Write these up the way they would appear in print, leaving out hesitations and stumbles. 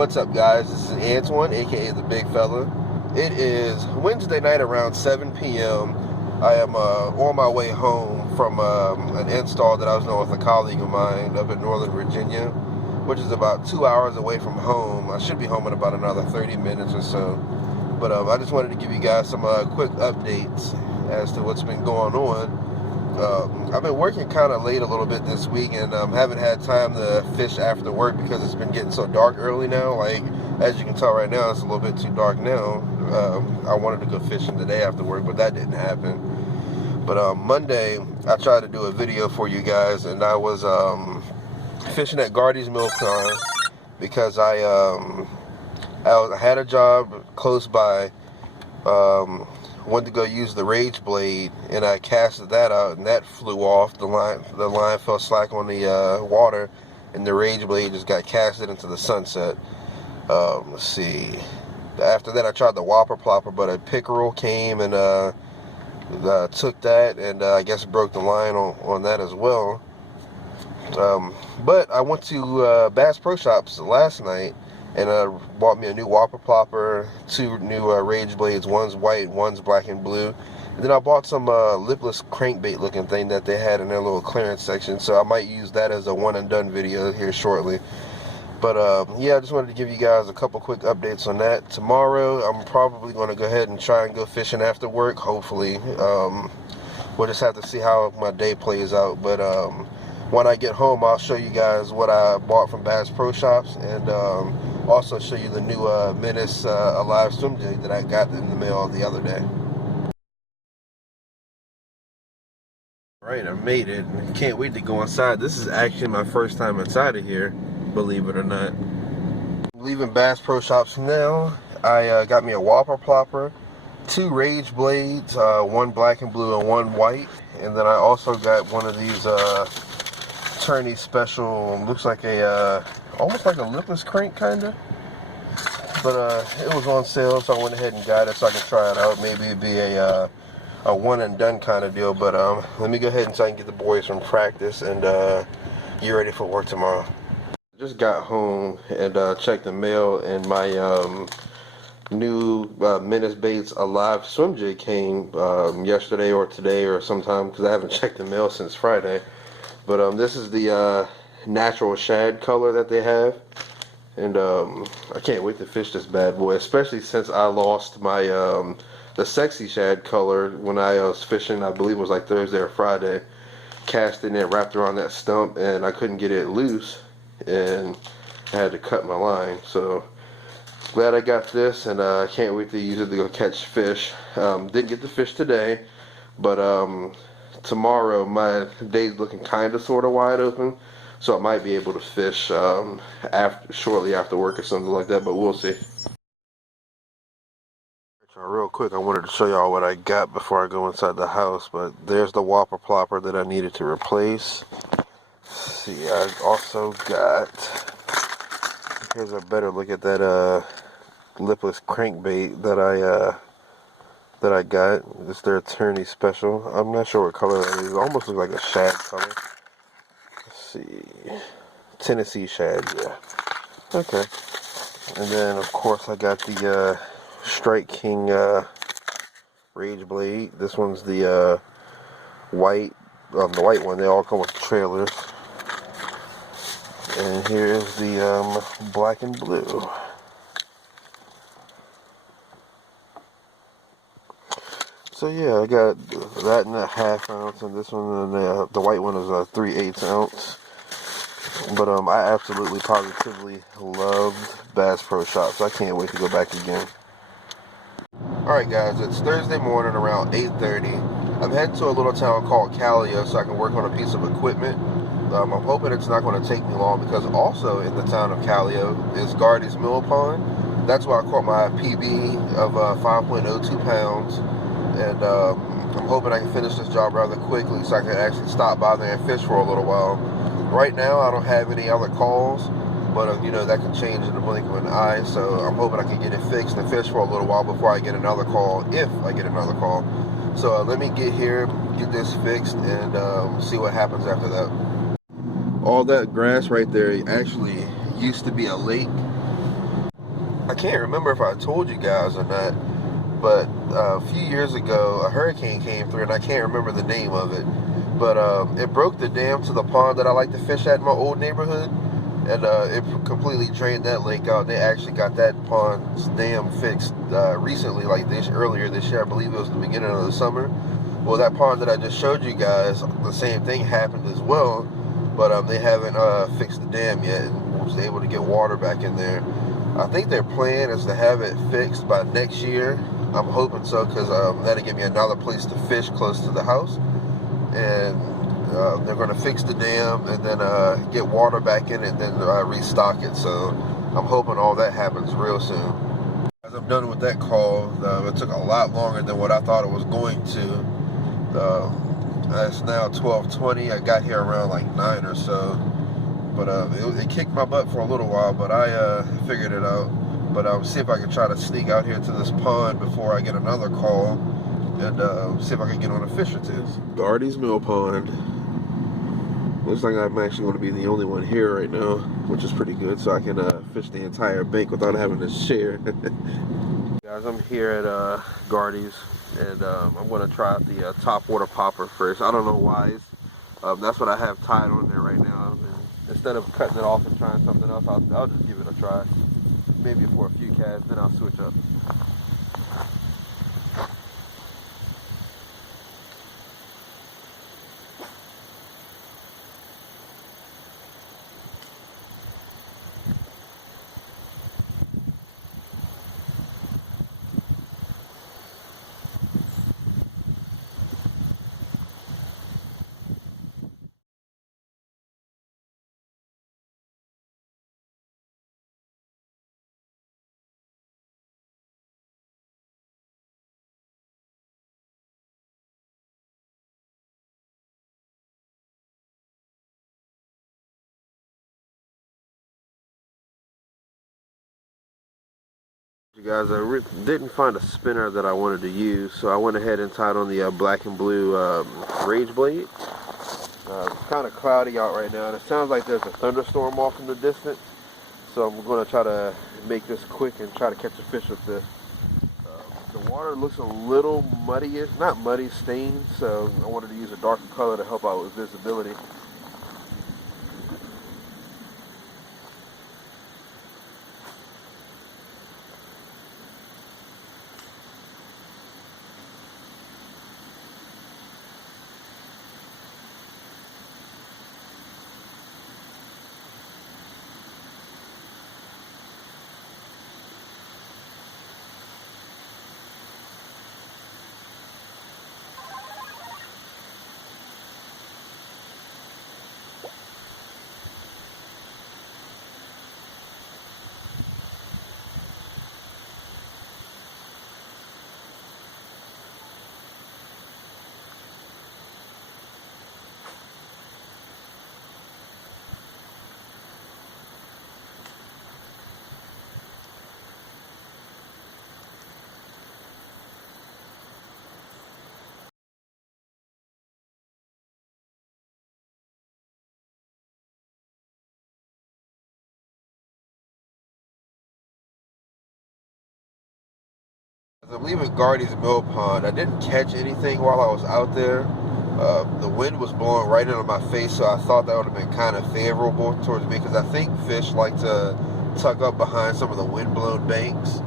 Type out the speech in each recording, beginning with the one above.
What's up, guys? This is Antoine, aka the Bigfella. It is Wednesday night around 7 p.m. I am on my way home from an install that I was doing with a colleague of mine up in Northern Virginia, which is about 2 hours away from home. I should be home in about another 30 minutes or so. But I just wanted to give you guys some quick updates as to what's been going on. I've been working kind of late a little bit this week, and haven't had time to fish after work because it's been getting so dark early now. Like, as you can tell right now, it's a little bit too dark now. I wanted to go fishing today after work, but that didn't happen. But Monday, I tried to do a video for you guys, and I was fishing at Gardy's Mill Pond because I had a job close by. Went to go use the rage blade, and I casted that out, and that flew off. The line fell slack on the water, and the rage blade just got casted into the sunset. Let's see. After that, I tried the whopper plopper, but a pickerel came and took that, and I guess broke the line on that as well. But I went to Bass Pro Shops last night and bought me a new whopper plopper, 2 new rage blades. One's white, one's black and blue. And then I bought some lipless crankbait looking thing that they had in their little clearance section, so I might use that as a one and done video here shortly. But yeah, I just wanted to give you guys a couple quick updates on that. Tomorrow I'm probably going to go ahead and try and go fishing after work, hopefully. We'll just have to see how my day plays out. But when I get home, I'll show you guys what I bought from Bass Pro Shops, and also show you the new Menace Alive swim jig that I got in the mail the other day. Alright, I made it. Can't wait to go inside. This is actually my first time inside of here, believe it or not. Leaving Bass Pro Shops now. I got me a whopper plopper, 2 rage blades, 1 black and blue and 1 white, and then I also got one of these Tourney special, looks like a almost like a lipless crank kinda, but it was on sale, so I went ahead and got it so I could try it out. Maybe it'd be a one and done kind of deal. But let me go ahead and so I can get the boys from practice and get ready for work tomorrow. Just got home and checked the mail, and my new Menace Baits Alive swim jig came yesterday or today or sometime, because I haven't checked the mail since Friday. But this is the natural shad color that they have, and I can't wait to fish this bad boy, especially since I lost my the sexy shad color when I was fishing. I believe it was like Thursday or Friday. Cast it and wrapped around that stump, and I couldn't get it loose, and I had to cut my line. So glad I got this, and I can't wait to use it to go catch fish. Didn't get the fish today, but tomorrow my day's looking kind of sort of wide open, so I might be able to fish shortly after work or something like that, but we'll see. Real quick, I wanted to show y'all what I got before I go inside the house. But there's the whopper plopper that I needed to replace. Let's see, I also got, here's a better look at that lipless crankbait that I got. It's their Tourney special. I'm not sure what color that is. It almost looks like a shad color. Let's see. Tennessee shad, yeah. Okay. And then, of course, I got the Strike King Rage Blade. This one's the white one. They all come with trailers. And here's the black and blue. So yeah, I got that in a 1/2 ounce, and this one, and the white one is a 3/8 ounce. But I absolutely positively loved Bass Pro Shops. I can't wait to go back again. Alright guys, it's Thursday morning around 8:30. I'm heading to a little town called Callio so I can work on a piece of equipment. I'm hoping it's not going to take me long, because also in the town of Callio is Gardy's Mill Pond. That's where I caught my PB of 5.02 pounds. And I'm hoping I can finish this job rather quickly so I can actually stop by there and fish for a little while. Right now I don't have any other calls, but you know, that can change in the blink of an eye, so I'm hoping I can get it fixed and fish for a little while before I get another call, if I get another call. So let me get here, get this fixed, and see what happens after that. All that grass right there actually used to be a lake. I can't remember if I told you guys or not, but a few years ago, a hurricane came through, and I can't remember the name of it, but it broke the dam to the pond that I like to fish at in my old neighborhood, and it completely drained that lake out. They actually got that pond's dam fixed recently, like earlier this year. I believe it was the beginning of the summer. Well, that pond that I just showed you guys, the same thing happened as well, but they haven't fixed the dam yet and was able to get water back in there. I think their plan is to have it fixed by next year. I'm hoping so, because that'll give me another place to fish close to the house. And they're going to fix the dam and then get water back in it and then restock it. So I'm hoping all that happens real soon. As I'm done with that call, it took a lot longer than what I thought it was going to. It's now 12:20. I got here around like 9 or so. But it kicked my butt for a little while, but I figured it out. But I'll see if I can try to sneak out here to this pond before I get another call, and see if I can get on a fish or two. Gardy's Mill Pond. Looks like I'm actually going to be the only one here right now, which is pretty good, so I can fish the entire bank without having to share. Guys, I'm here at Gardy's, and I'm going to try out the top water popper first. I don't know why. That's what I have tied on there right now. And instead of cutting it off and trying something else, I'll just give it a try. Maybe for a few casts, then I'll switch up. You guys, I didn't find a spinner that I wanted to use, so I went ahead and tied on the black and blue Rage Blade. It's kind of cloudy out right now, and it sounds like there's a thunderstorm off in the distance, so I'm going to try to make this quick and try to catch a fish with this. The water looks a little muddy, not muddy, stained, so I wanted to use a darker color to help out with visibility. As I'm leaving Gardy's Mill Pond, I didn't catch anything while I was out there. The wind was blowing right into my face, so I thought that would have been kind of favorable towards me, because I think fish like to tuck up behind some of the wind-blown banks,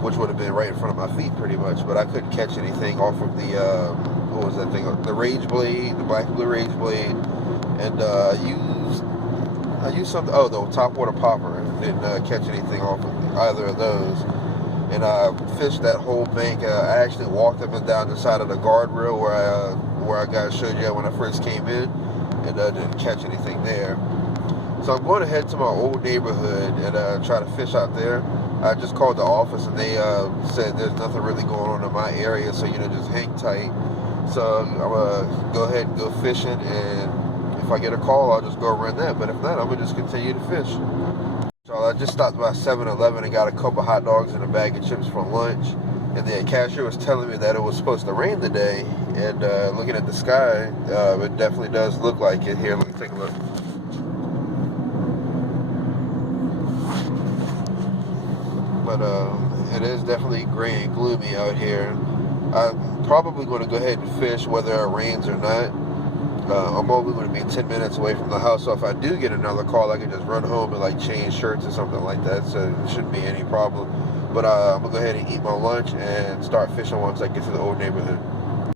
which would have been right in front of my feet pretty much, but I couldn't catch anything off of the, what was that thing, the Rage Blade, the black and blue Rage Blade, and I used something, oh, the top water popper, and didn't catch anything off of either of those. And I fished that whole bank. I actually walked up and down the side of the guardrail where I showed you when I first came in, and didn't catch anything there. So I'm going to head to my old neighborhood and try to fish out there. I just called the office, and they said there's nothing really going on in my area, so just hang tight. So I'm gonna go ahead and go fishing, and if I get a call, I'll just go run that. But if not, I'm gonna just continue to fish. So I just stopped by 7-Eleven and got a couple hot dogs and a bag of chips for lunch. And the cashier was telling me that it was supposed to rain today. And looking at the sky, it definitely does look like it. Here, let me take a look. but it is definitely gray and gloomy out here. I'm probably going to go ahead and fish whether it rains or not. I'm only going to be 10 minutes away from the house, so if I do get another call, I can just run home and like change shirts or something like that, so it shouldn't be any problem. But I'm going to go ahead and eat my lunch and start fishing once I get to the old neighborhood.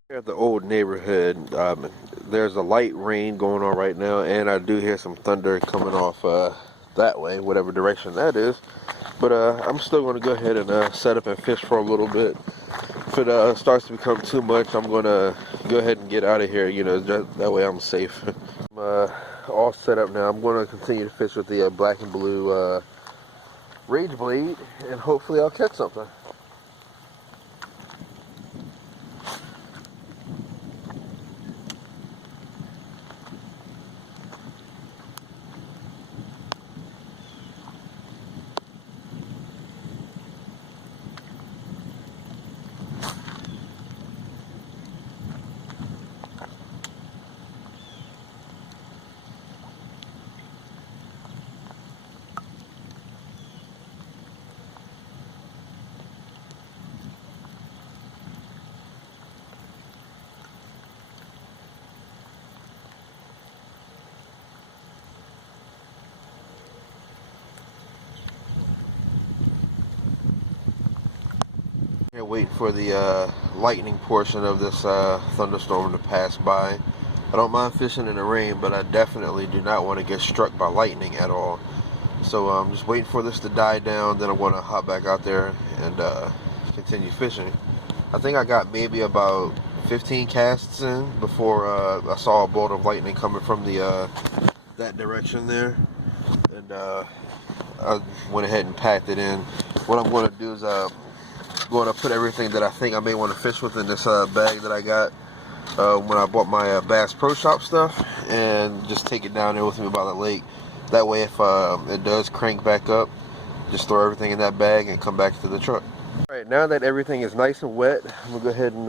Here at the old neighborhood, there's a light rain going on right now, and I do hear some thunder coming off that way, whatever direction that is. But I'm still going to go ahead and set up and fish for a little bit. If it starts to become too much, I'm going to go ahead and get out of here, you know, that way I'm safe. I'm all set up now. I'm going to continue to fish with the black and blue Rage Blade, and hopefully I'll catch something. Here waiting for the lightning portion of this thunderstorm to pass by. I don't mind fishing in the rain, but I definitely do not want to get struck by lightning at all. So I'm just waiting for this to die down, then I'm going to hop back out there and continue fishing. I think I got maybe about 15 casts in before I saw a bolt of lightning coming from the that direction there, and I went ahead and packed it in. What I'm going to do is going to put everything that I think I may want to fish with in this bag that I got when I bought my Bass Pro Shop stuff, and just take it down there with me by the lake. That way, if it does crank back up, just throw everything in that bag and come back to the truck. Alright, now that everything is nice and wet, I'm going to go ahead and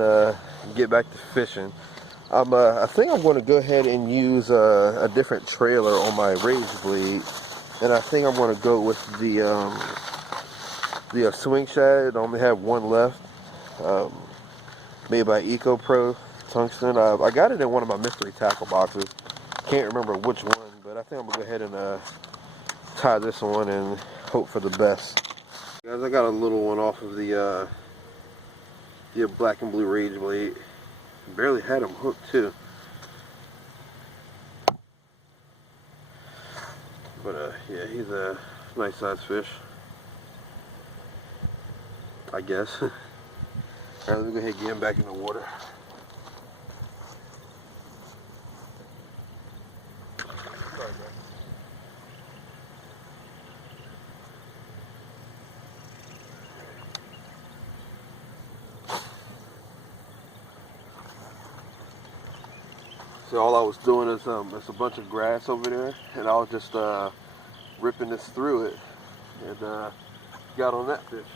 get back to fishing. I think I'm going to go ahead and use a different trailer on my Rage Blade, and I think I'm going to go with the swing shad. I only have one left, made by Eco Pro Tungsten. I got it in one of my mystery tackle boxes. Can't remember which one, but I think I'm gonna go ahead and tie this one and hope for the best. Guys, I got a little one off of the black and blue Rage Blade. Barely had him hooked too. But yeah, he's a nice sized fish, I guess. Alright, let me go ahead and get him back in the water. So all I was doing is there's a bunch of grass over there, and I was just ripping this through it, and got on that fish.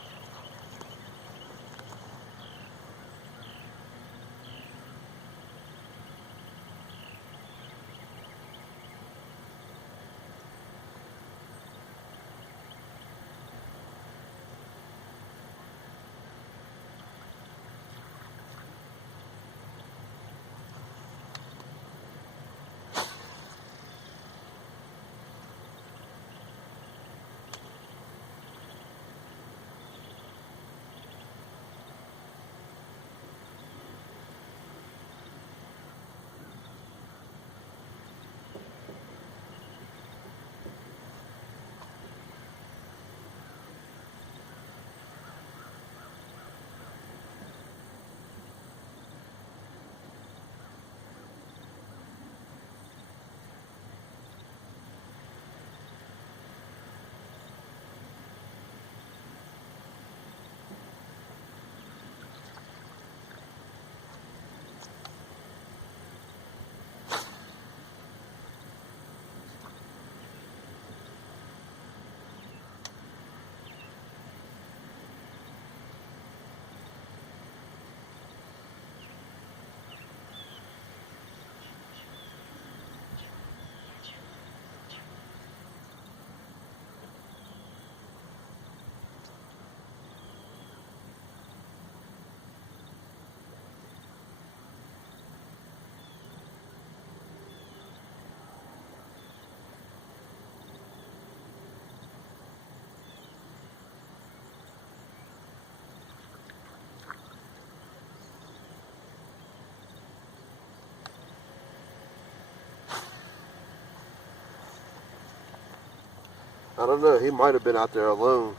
I don't know, he might have been out there alone.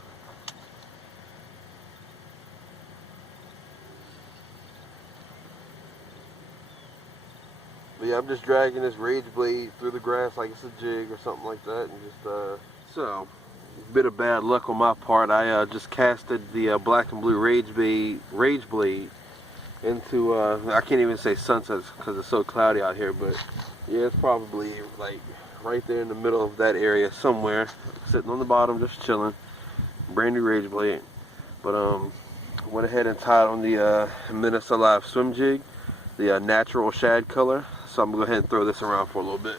But yeah, I'm just dragging this rage blade through the grass like it's a jig or something like that, and just so bit of bad luck on my part. I just casted the black and blue rage blade into I can't even say sunsets because it's so cloudy out here, but yeah, it's probably like right there in the middle of that area somewhere, sitting on the bottom just chilling. Brand new rage blade, but went ahead and tied on the Menace Alive swim jig, the natural shad color. So I'm gonna go ahead and throw this around for a little bit.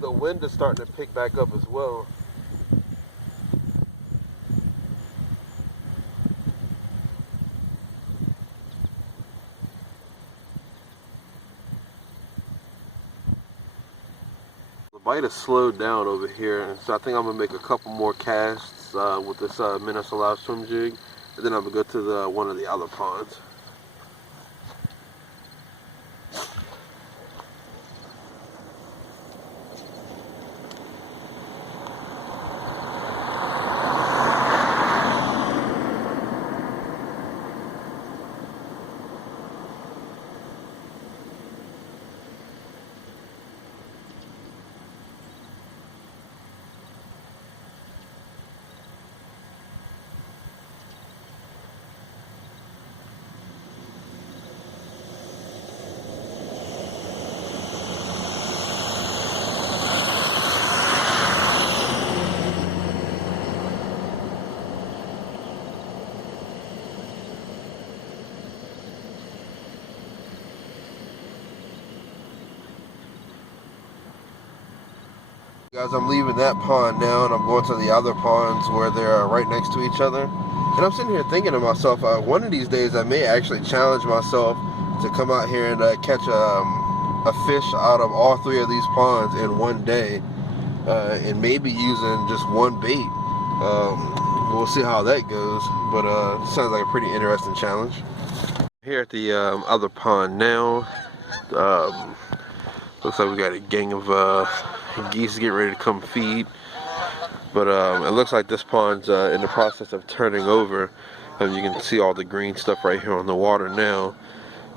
The wind is starting to pick back up as well. The bite has slowed down over here, and so I think I'm gonna make a couple more casts with this Menace Alive swim jig, and then I'm gonna go to the one of the other ponds. Guys, I'm leaving that pond now, and I'm going to the other ponds where they're right next to each other. And I'm sitting here thinking to myself, one of these days I may actually challenge myself to come out here and catch a fish out of all three of these ponds in one day, and maybe using just one bait. We'll see how that goes, but sounds like a pretty interesting challenge. Here at the other pond now. Um, Looks like we got a gang of geese getting ready to come feed. But it looks like this pond's in the process of turning over. You can see all the green stuff right here on the water now.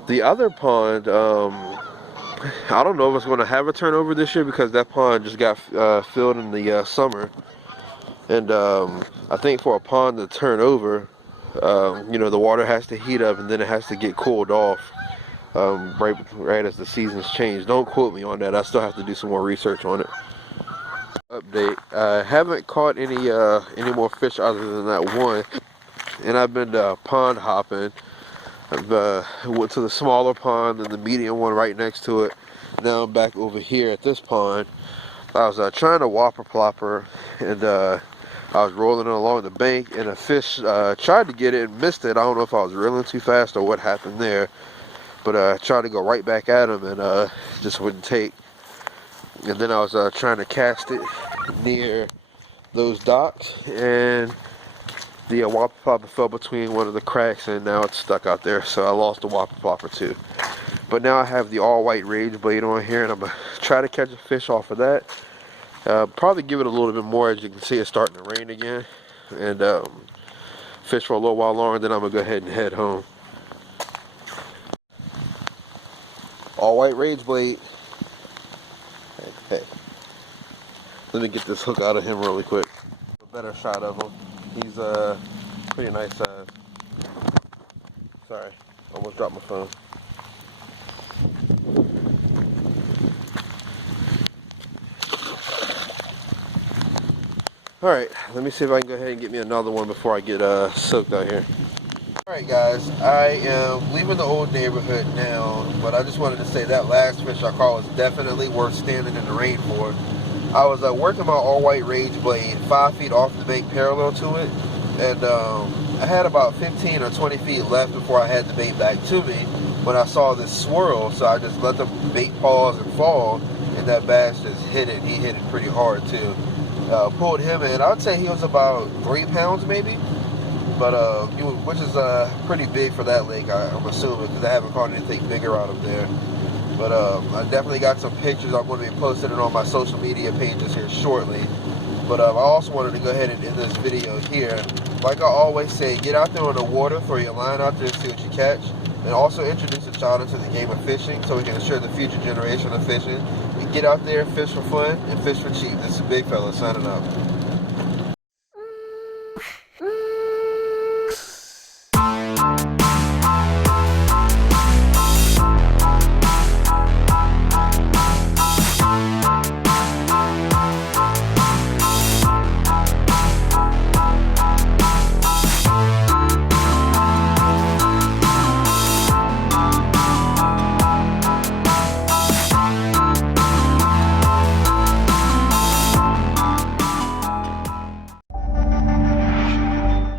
The other pond, I don't know if it's going to have a turnover this year because that pond just got filled in the summer. And I think for a pond to turn over, you know, the water has to heat up and then it has to get cooled off. Right as the seasons change. Don't quote me on that. I still have to do some more research on it. Update. Haven't caught any more fish other than that one, and I've been pond hopping. I've went to the smaller pond and the medium one right next to it. Now I'm back over here at this pond. I was trying to whopper plopper, and I was rolling it along the bank, and a fish tried to get it and missed it. I don't know if I was reeling too fast or what happened there. But I tried to go right back at him and just wouldn't take. And then I was trying to cast it near those docks, and the whopper plopper fell between one of the cracks, and now it's stuck out there. So I lost the whopper plopper too. But now I have the all white rage blade on here, and I'm gonna try to catch a fish off of that. Probably give it a little bit more. As you can see, it's starting to rain again, and fish for a little while longer. Then I'm gonna go ahead and head home. All white rage blade. Hey, let me get this hook out of him really quick. A better shot of him. He's pretty nice size. Sorry, almost dropped my phone. Alright, let me see if I can go ahead and get me another one before I get soaked out here. Alright guys, I am leaving the old neighborhood now, but I just wanted to say that last fish I caught was definitely worth standing in the rain for. I was working my all-white rage blade 5 feet off the bait parallel to it, and I had about 15 or 20 feet left before I had the bait back to me when I saw this swirl, so I just let the bait pause and fall, and that bass just hit it. He hit it pretty hard too. Pulled him in. I'd say he was about 3 pounds maybe, but which is pretty big for that lake, I'm assuming, because I haven't caught anything bigger out of there. But I definitely got some pictures. I'm going to be posting it on my social media pages here shortly. But I also wanted to go ahead and end this video here. Like I always say, get out there on the water, throw your line out there and see what you catch. And also introduce a child into the game of fishing so we can ensure the future generation of fishing. We get out there, fish for fun, and fish for cheap. This is Bigfella signing out.